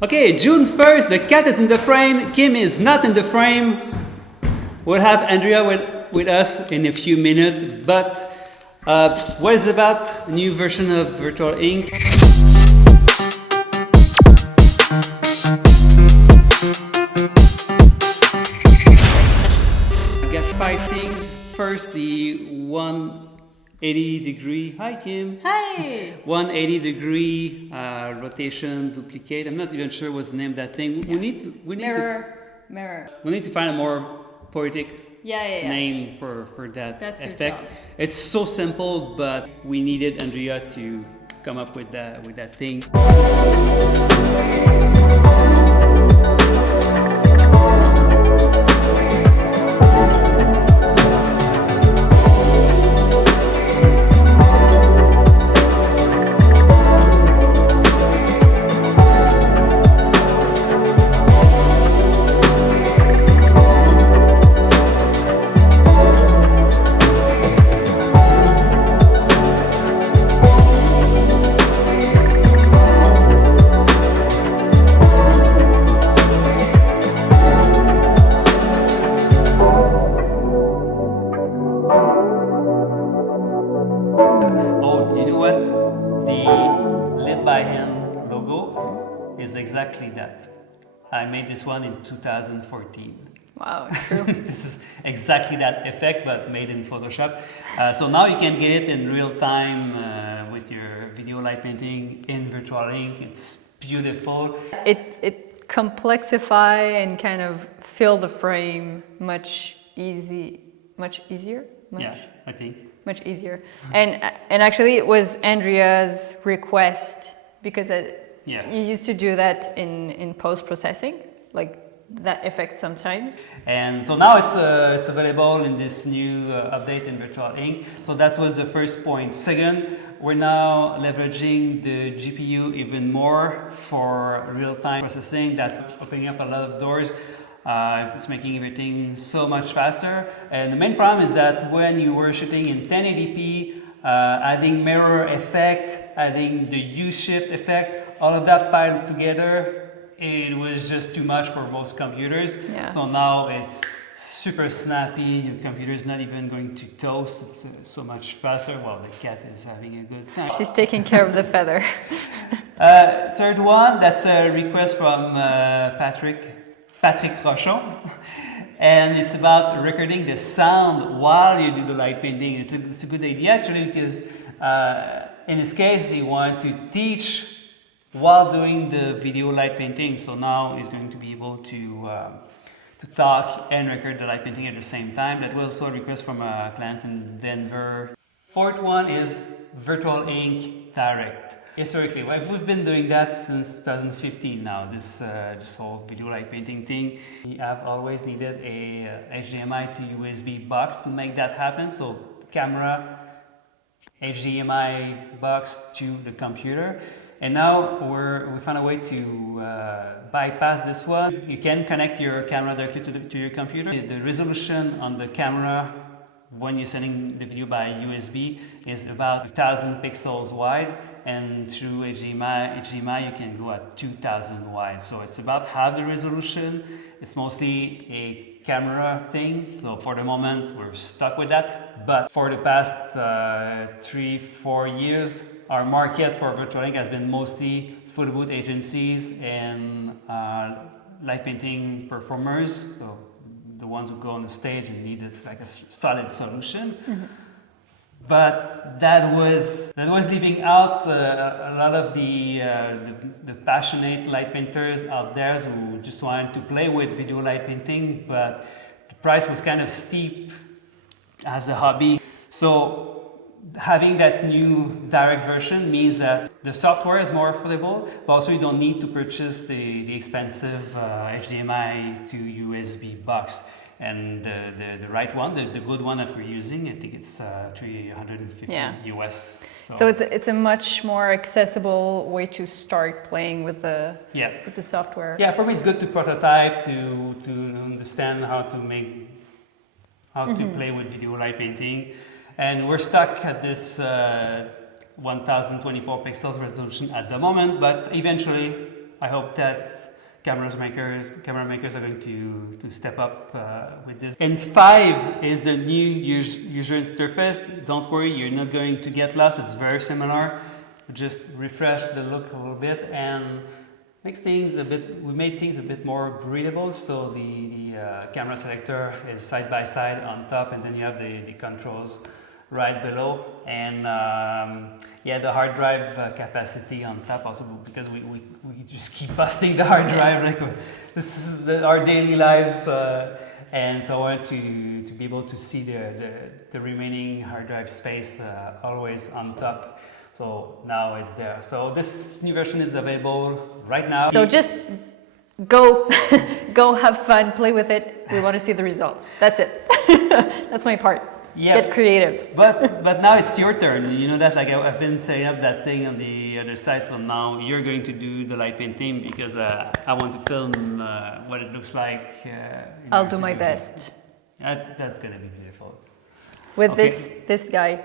Okay, June 1st, the cat is in the frame, Kim is not in the frame. We'll have Andrea with us in a few minutes, but what is about the new version of Virtual.ink? We got 5 things. First, the 180 degree. Hi, Kim. Hi. 180 degree rotation duplicate. I'm not even sure what's the name of that thing. Yeah. We need mirror. We need to find a more poetic name for that That's effect. your job. It's so simple, but we needed Andrea to come up with that thing. Oh, you know what? The Lit by Hand logo is exactly that. I made this one in 2014. Wow, true. This is exactly that effect, but made in Photoshop. So now you can get it in real time with your video light painting in Virtual.ink. It's beautiful. It complexify and kind of fill the frame much easier. Yeah, I think. Much easier. And actually, it was Andrea's request because you used to do that in post processing, like that effect sometimes. And so now it's available in this new update in Virtual.ink. So that was the first point. Second, we're now leveraging the GPU even more for real-time processing. That's opening up a lot of doors. It's making everything so much faster. And the main problem is that when you were shooting in 1080p, adding mirror effect, adding the U-shift effect, all of that piled together, it was just too much for most computers. Yeah. So now it's super snappy. Your computer is not even going to toast. It's so much faster. Well, the cat is having a good time. She's taking care of the feather. Third one, that's a request from Patrick Rochon. And it's about recording the sound while you do the light painting. It's a good idea actually, because in his case he wanted to teach while doing the video light painting. So now he's going to be able to talk and record the light painting at the same time. That was also a request from a client in Denver. Fourth one is Virtual.ink Direct. Historically, we've been doing that since 2015 now, this whole video light painting thing. We have always needed a HDMI to USB box to make that happen. So camera, HDMI box to the computer. And now we found a way to bypass this one. You can connect your camera directly to your computer. The resolution on the camera when you're sending the video by USB is about 1,000 pixels wide, and through HDMI you can go at 2,000 wide. So it's about half the resolution. It's mostly a camera thing. So for the moment we're stuck with that. But for the past 3-4 years, our market for Virtual.ink has been mostly photo booth agencies and light painting performers. So the ones who go on the stage and needed like a solid solution. Mm-hmm. But that was leaving out a lot of the passionate light painters out there who just wanted to play with video light painting, but the price was kind of steep as a hobby. So having that new direct version means that the software is more affordable, but also you don't need to purchase the expensive HDMI to USB box. And the right one, the good one that we're using, I think it's $350 US. So it's a much more accessible way to start playing with the software. Yeah, for me it's good to prototype, to understand how to play with video light painting. And we're stuck at this 1024 pixels resolution at the moment, but eventually I hope that camera makers are going to step up with this. And 5 is the new user interface. Don't worry, you're not going to get lost. It's very similar. Just refresh the look a little bit and makes things we made things a bit more breathable. So the camera selector is side by side on top, and then you have the controls right below. And the hard drive capacity on top also, because we just keep busting the hard drive. Like this is our daily lives. And so I wanted to be able to see the remaining hard drive space always on top. So now it's there. So this new version is available right now. So just go have fun, play with it. We want to see the results. That's it. That's my part. Yeah. Get creative. But now it's your turn. You know that, like, I've been setting up that thing on the other side. So now you're going to do the light painting, because I want to film what it looks like. I'll do my best. That's gonna be beautiful. With this guy,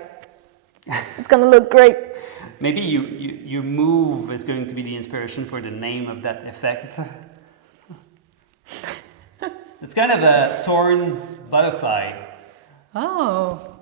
it's gonna look great. Maybe your move is going to be the inspiration for the name of that effect. It's kind of a torn butterfly. Oh.